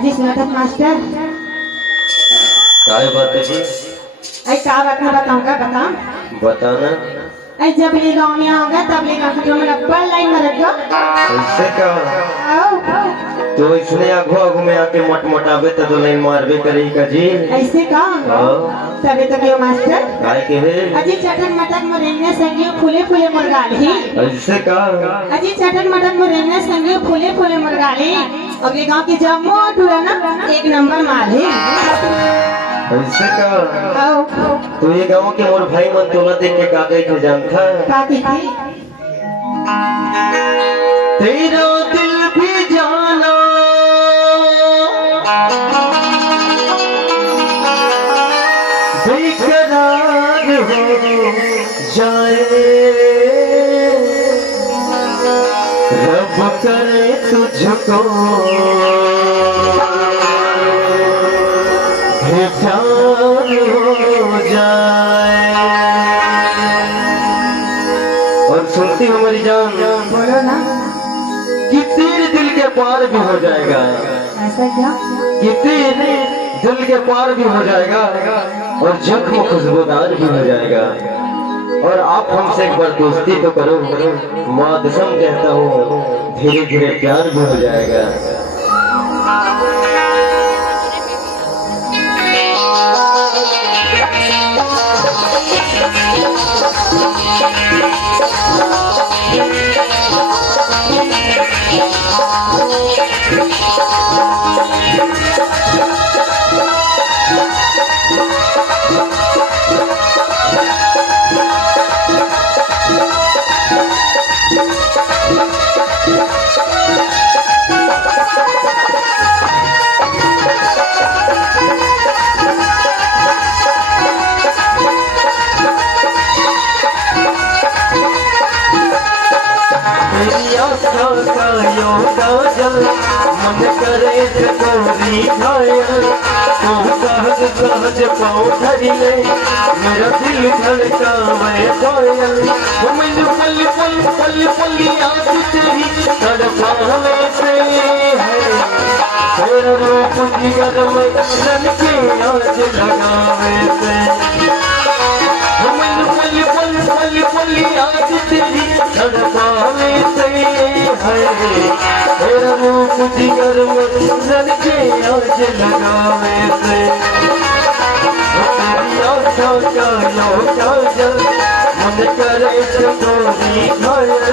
अजी सुनाथक मास्टर काय बात है जी? क्या बात है बताऊंगा बता बताना। जब ये गाँव में आऊंगा तब ये गाँव जो मेरा बड़ लाइन में रखो ऐसे का तो इसने आगो आगो में आके मोट मोटावे तो लाइन मारबे करेगा जी। ऐसे का तबे तो क्यों मास्टर काय के है? अजी चटक मटक में रेंगने संगे फूले फूले मुर्गाली ऐसे का अजी चटक मटक में रेंगने संगे फूले फूले मुर्गाली और ये गाँव की जब मोट हुआ ना एक नंबर माली ऐसे का तो ये गाँव के मोर भाई मन तोला देख के का गई थे जानता काकी थी तेरा दिल भी जाना बेकरार हो जाए रब करे तुझको प्यार हो जाए। और सुनती हो मेरी जान बोलो ना कि तेरे दिल के पार भी हो जाएगा। ऐसा क्या कि तेरे दिल के पार भी हो जाएगा और जख्म खुशबूदार भी हो जाएगा। और आप हमसे एक बार दोस्ती तो करो, माँ कसम कहता हूँ धीरे धीरे प्यार भी हो जाएगा। मन करे चकोरी घायल तू सहज सहज पाँव धरी ले मेरा दिल धड़कावे कोयल मैंने पल पल पल पल याद तेरी तड़पावे से है तेरा रूप जिगर में रन के आज लगावे से मैंने पल पल पल पल याद तेरी तड़पावे से है तेरा रूप जिगर में रन के आज लगावे से तेरी आशा का यो काजल मन करे चकोरी घायल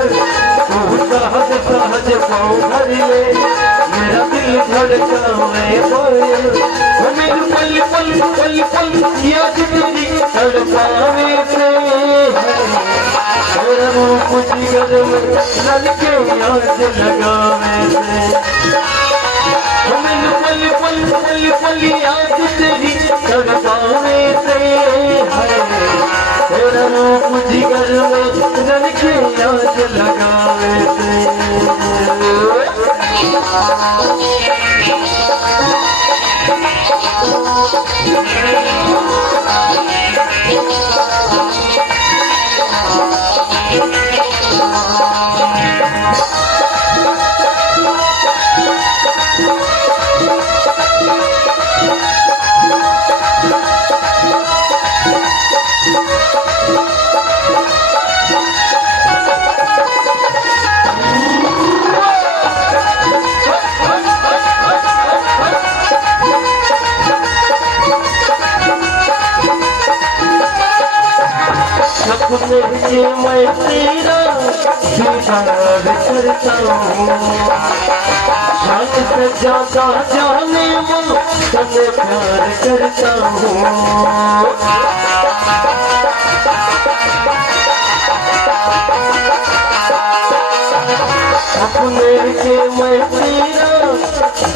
तू सहज सहज पाँव धर ले मेरा दिल धड़कावे कोयल मेरे पल पल पल पल याद तेरी तड़पावे से तेरा रूप जिगर में रन के आज लगावे से मेरे पल पल पल पल याद तेरी तड़पावे से तेरा रूप जिगर में रन के आज लगावे से। सपने से मैं तेरा दीदार करता हूँ जान से ज्यादा जाने मन तुझे प्यार करता हूँ। सपने से मैं तेरा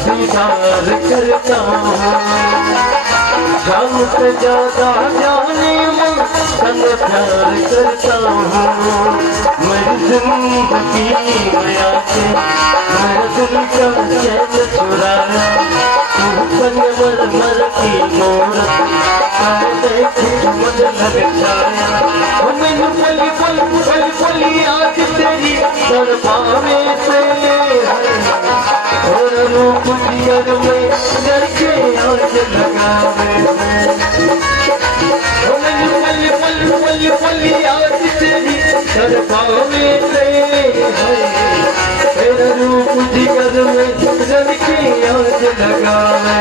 दीदार करता हूँ जान से ज्यादा जाने मन तुझे प्यार करता हूँ। मेरी जिंदगी में आके मेरा दिल का चैन चुराया तू संग मर मर की मूरत देखे मन लग जाया मैंने पल पल पल पल आज तेरी तड़पावे से रूप जिगर में करके आग लगावे पल पल पल पल याद तेरी कर पावे तेरा रूप जिगर में करके आग लगावे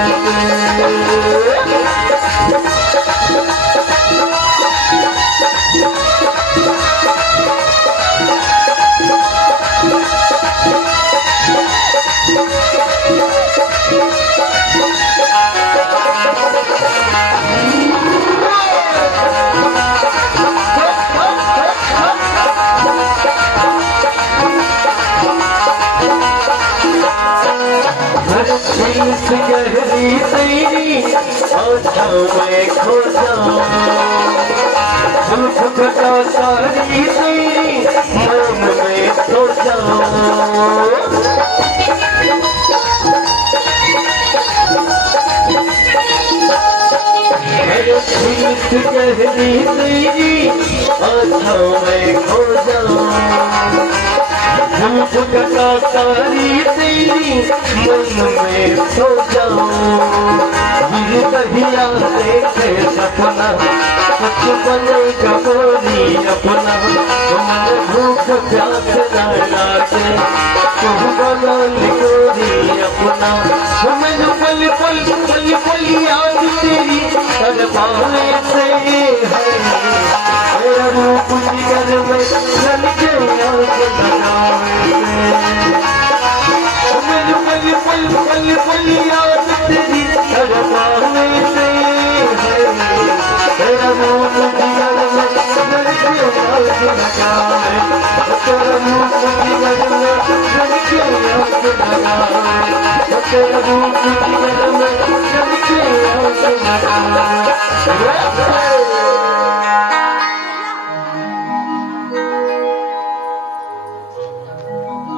गहरी तेरी आँखों में खो जाऊं झूठ घटा सारी तेरी मन में खो जाऊं गहरी तेरी आँखों में खो जाऊं झूठ घटा सारी तेरी मन में सो जाऊं कहिया देखे सपना कुछ बनेगा बोली अपना मन भूख प्यास न लागे तुम बोलो गोरी अपना मैं पल पल पल पल याद तेरी कर पावे से है मेरा रूप जिगर में चल के आग लगावे पल पल पल याद तेरी कर पावे से है तेरा रूप जिगर में चल के आग लगावे तेरा रूप जिगर में चल के आग लगावे तेरा रूप जिगर में चल के आग लगावे